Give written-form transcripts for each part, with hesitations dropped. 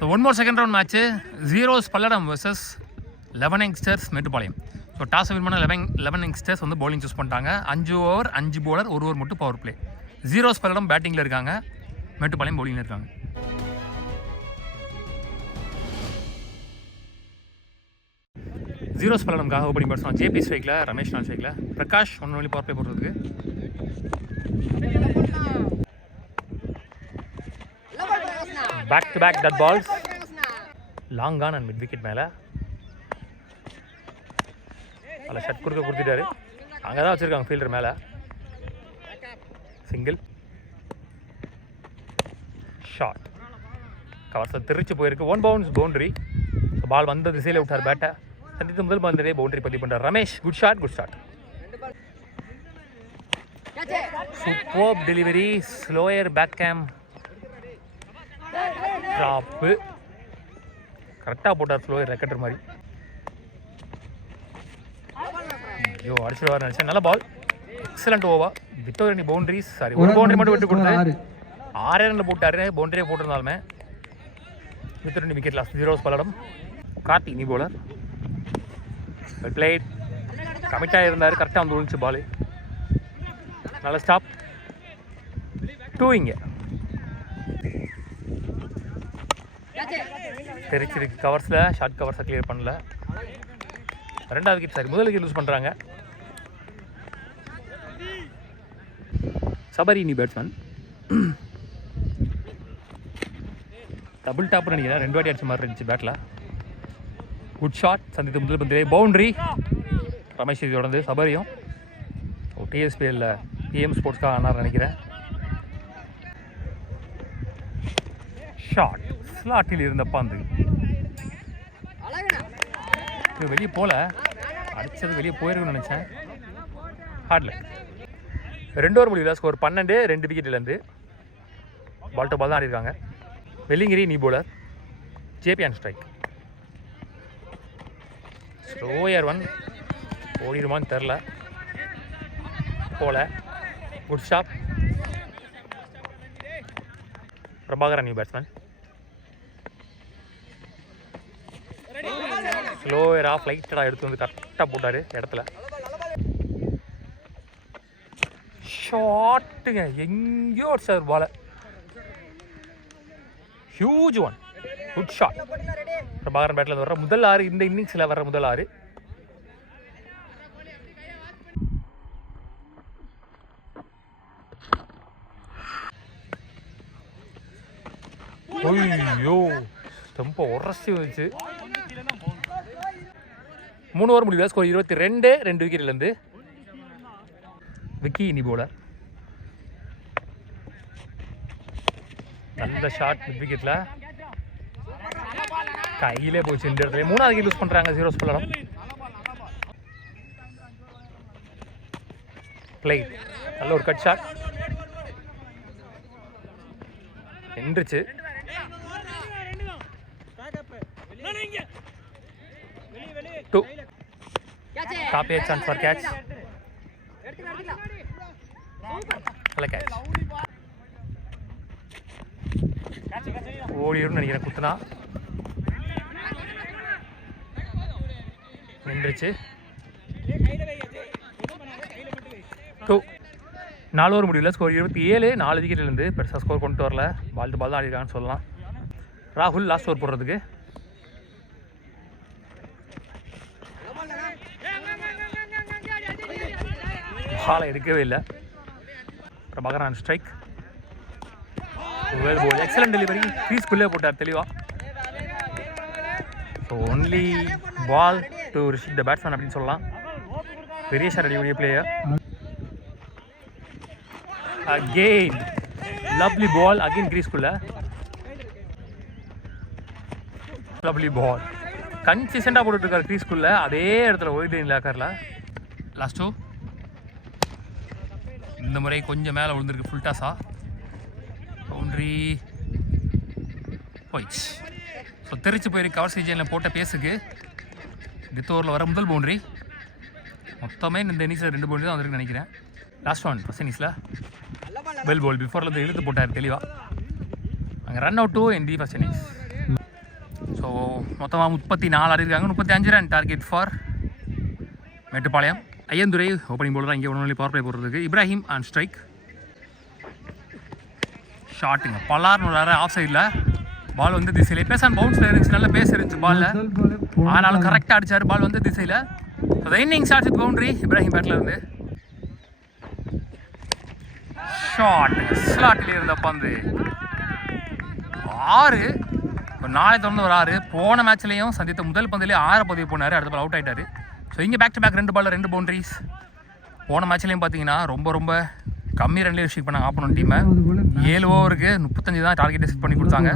So one more second round match Zeros Palladam versus 11 youngsters Mettupalayam. So toss win பண்ண 11 youngsters வந்து bowling choose பண்ணிட்டாங்க. 5 over 5 bowler, ஒரு over மட்டும் power play. Zeros Palladam பேட்டிங்கில் இருக்காங்க, மேட்டுப்பாளையம் பவுலிங்கில் இருக்காங்க. ஜீரோஸ் பல்லடம்காக ஓப்பனிங் பேட்ஸ்மேன் ஜேபி ஸ்ட்ரைக்கில், ரமேஷ் நான் ஸ்ட்ரைக்கில், Prakash one only power play போடுறதுக்கு. Back to back dot balls, long on and mid wicket மேலே அதில் ஷட் கொடுத்துட்டாரு. அங்கே தான் வச்சுருக்காங்க ஃபீல்டர் மேலே. சிங்கிள் ஷாட் கவர்ஸில் திருச்சி போயிருக்கு. 1 பவுன்ஸ் பவுண்டரி. பால் வந்த திசையில் விட்டார் பேட்டை. சந்தித்து முதல் பந்தரே பவுண்டரி பதிவு பண்ணுறார் Ramesh. Good shot, good shot. Super delivery, slower back came drop. கரெக்டாக போட்டார் ஸ்லோயர் ரெக்கட்டர் மாதிரி. ஐயோ அடிச்சுடுவார் நினச்சேன். நல்ல ball, excellent over. Without any boundaries. Sorry, ஒரு பவுண்டரி மட்டும் விட்டு கொடுத்தாரு. 6 ரனில் போட்டாரு. பவுண்டரியே போட்டிருந்தாலுமே without any wicket loss. Zeros Palladam. Karthi new bowler. Well plate. கமிட்டாக இருந்தார், கரெக்டாக வந்து விழுந்துச்சு பால். நல்ல ஸ்டாப். 2 இங்கே தெரிச்சிருக்கு. கவர்ஸில் ஷார்ட் கவர்ஸை கிளியர் பண்ணல. 2வது விக்கெட், சாரி முதல் விக்கெட் லூஸ் பண்ணுறாங்க. சபரி நீ பேட்ஸ்மேன். டபுள் டாப்னு நினைக்கிறேன், 2 வாட்டி அடிச்ச மாதிரி இருந்துச்சு பேட்டில். Good shot. சந்தித்து முதல் பந்திலே பவுண்டரி. ரமேஷ் தொடர்ந்து சபரியும் டிஎஸ்பிஎல்ல டிஎம் ஸ்போர்ட்ஸ்க்காக ஆனார் நினைக்கிறேன். ஷாட் ஸ்லாட்டில் இருந்த பந்து வெளியே போல, அடித்தது வெளியே போயிருக்குன்னு நினச்சேன். ஹார்ட்ல 2 ஓவர் முடியல. ஸ்கோர் 12, 2 விக்கெட்லேருந்து. பால் டு பால் தான் ஆடிருக்காங்க. Velliangiri new bowler. ஜேபியான் ஸ்ட்ரைக். ஸ்லோயர் 1 ஓடிடுமான்னு தெரில போல. Good shot. Prabhakaran new batsman. Slower off லைட்டடாக எடுத்து வந்து கரெக்டாக போட்டார் இடத்துல. ஷாட்டுங்க எங்கேயோ சார் பால. Huge one. Good shot. Prabhakaran பேட்டில் வர்ற முதல் 6, இந்த இன்னிங்ஸில் வர்ற முதல் 6. ஐயோ ரொம்ப உரசி வச்சு. 3 ஓவர் முடியல. ஸ்கோர் 22, 2 விக்கெட்லேருந்து. விக்கி இனி பவுலர். நல்ல ஷாட் மிட் விக்கெட்டில். கையிலே போச்சு இந்த இடத்துல. 3வது விக்கெட் லூஸ் பண்ணுறாங்க ஜீரோஸ் பல்லடம். பிளே நல்ல ஒரு கட் ஷாட். நின்றுச்சு. 2 டாப் 8 சான்ஸ் ஃபார் கேட்ச். நல்ல கேட்ச். ஓடிடும் நினைக்கிறேன். குத்துனா நின்றுச்சு. 2 4 ஓவர் முடியல. ஸ்கோர் 27, 4 விக்கெட்லேருந்து. பெருசாக ஸ்கோர் கொண்டு வரல. பால் டு பால் தான் ஆடிருக்கான்னு சொல்லலாம். ராகுல் லாஸ்ட் ஓவர் போடுறதுக்கு. பாலை எடுக்கவே இல்லை. Prabhakaran strike. Well ball, excellent delivery. பீஸ்குள்ளே போட்டார் தெளிவாக. So only ball to Rishik the batsman அப்படின்னு சொல்லலாம். பெரிய ஷாட் அடிக்கூடிய player. Again lovely ball. Again கிரீஸ்குள்ளே லவ்லி பால். கன்சிஸ்டண்டாக போட்டுட்ருக்கார் கிரீஸ்குள்ளே. அதே இடத்துல ஒயிட் லேக்கரில். லாஸ்ட் 2. இந்த முறை கொஞ்சம் மேலே விழுந்திருக்கு. ஃபுல் டாஸா பவுண்ட்ரி போயிடுச்சு. ஸோ தெரிச்சு போயிருக்கு. கவர் சீஜனில் போட்ட பேஸுக்கு டெத் ஓவரில் வர முதல் பவுண்ட்ரி. மொத்தமே இந்த இன்னிங்ஸில் 2 பவுண்ட்ரி தான் வந்துருக்குன்னு நினைக்கிறேன். லாஸ்ட் ஒன் ஃபஸ்ட் இன்னிங்ஸில் வெல் பால். பிஃபோரில் இழுத்து போட்டார் தெளிவாக. அங்கே run out 2 in the first innings. மொத்தமாக 34 ஆடிருக்காங்க. 35 run target for Mettupalayam. Ayyandurai opening bowler இங்கே ஒன்று பவர் பிளே போடுறதுக்கு. Ibrahim on strike. ஷாட்டுங்க பல்லார்னு வர ஆஃப் சைடில் பால் வந்து திசையில் பேசான் பவுன்ஸில் இருந்துச்சு. நல்ல பேஸ் இருந்துச்சு பாலில், ஆனாலும் கரெக்டாக அடித்தார். பால் வந்து திசையில். So inning start with boundary Ibrahim battle இருந்து. ஷாட்டுங்க ஸ்லாட்டில் இருந்த பந்து 6. ஒரு 4 தொடர்ந்து ஒரு 6. போன மேட்ச்லேயும் சந்தித்த முதல் பந்திலே 6 பதிவு போனார். அடுத்த பால் அவுட் ஆகிட்டார். ஸோ இங்கே back to back 2 ball 2 boundaries. போன மேட்ச்லேயும் பார்த்தீங்கன்னா ரொம்ப கம்மி ரன்லேயே ரிஸ்ட்ரிக் பண்ணாங்க ஆப்போனன்ட் டீமை. 7 ஓவருக்கு 35 தான் டார்கெட் செட் பண்ணி கொடுத்தாங்க.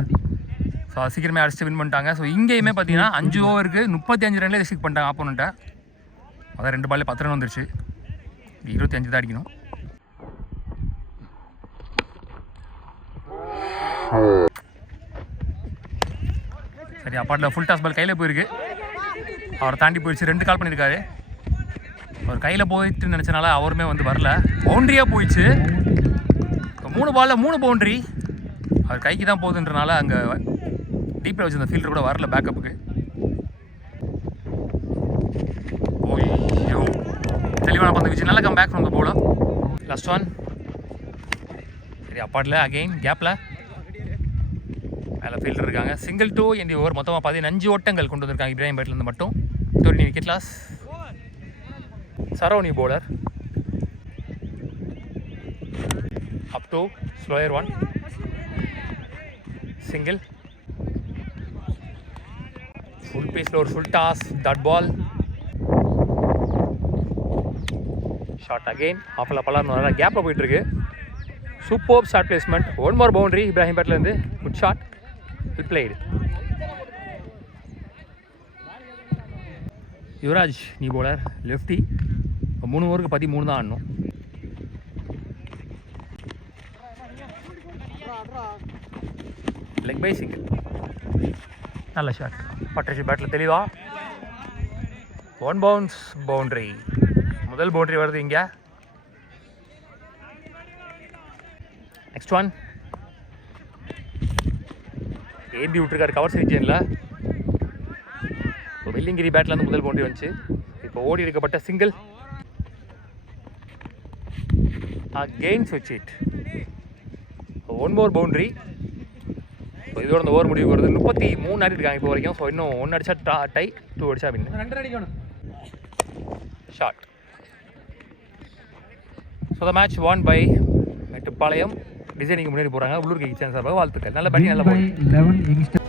ஸோ சீக்கிரமே அடிச்சு வின் பண்ணிட்டாங்க. ஸோ இங்கேயுமே பார்த்தீங்கன்னா 5 ஓவருக்கு 35 ரன்லேயே ரிஸ்ட்ரிக் பண்ணிட்டாங்க ஆப்போனண்ட்டை. அதான் 2 பால்ல 10 ரன் வந்துருச்சு. 25 தான் அடிக்கணும். சரி, அப்பாட்டில் ஃபுல் டாஸ் பால் கையில் போயிருக்கு. அவரை தாண்டி போயிடுச்சு. 2 கால் பண்ணியிருக்காரு. அவர் கையில் போயிட்டு நினச்சனால அவருமே வந்து வரல. பவுண்ட்ரியாக போயிடுச்சு. 3 பாலில் 3 பவுண்ட்ரி. அவர் கைக்கு தான் போகுதுன்றனால அங்கே டீப்பில் வச்சு அந்த ஃபீல்டர் கூட வரல பேக்கப்புக்கு. ஓய்யோ, தெளிவான பந்து வச்சு நல்ல come back from the bowler. Last one. சரி, அப்பாட்டில் அகெயின் கேப்பில் மேலே ஃபீல்டர் இருக்காங்க. சிங்கிள் 2 இந்த ஓவர். மொத்தமாக 15 ஓட்டங்கள் கொண்டு வந்திருக்காங்க இப்ராஹிம் பேட்லேருந்து மட்டும். Dhoni wicket loss. சரௌனி bowler. Up to slower 1. Single. Full பேஸில் ஒரு full toss. Dot ball. Short again. ஆஃபில் பல்லார் நல்லா கேப்பில் போயிட்டுருக்கு. Super short placement. 1 more boundary Ibrahim பேட்லேருந்து. Good shot. Well played. Yuvraj new bowler lefty. 3 ஓவருக்கு 13 தான் ஆடணும். Leg bye single. நல்ல ஷாட். பட்ரேஷ் பேட்டில் தெளிவா 1 பவுன்ஸ் பவுண்டரி. முதல் பவுண்டரி வருது இங்கே. Next one. ஏந்தி விட்டுருக்காரு கவர் ரீஜனில். வெள்ளிங்கிரி பேட்டில் வந்து முதல் பவுண்டரி வந்துச்சு. இப்போ ஓடி இருக்கப்பட்ட சிங்கிள். அகெயின் ஸ்விட்ச் இட். 1 more boundary. ஸோ இதோட இந்த ஓவர் முடிவுக்கு வருது. 33 ஆடிருக்காங்க இப்போ வரைக்கும். ஸோ இன்னும் 1 அடிச்சா டை, 2 அடிச்சா வின். 2 அடிக்கணும். Shot. So the match won by Mettupalayam. Designing முன்னேறி போகிறாங்க. உள்ளூர் கிச்சன் சார்பாக வாழ்த்துக்கள். நல்ல பேட்டிங் நல்ல பால்.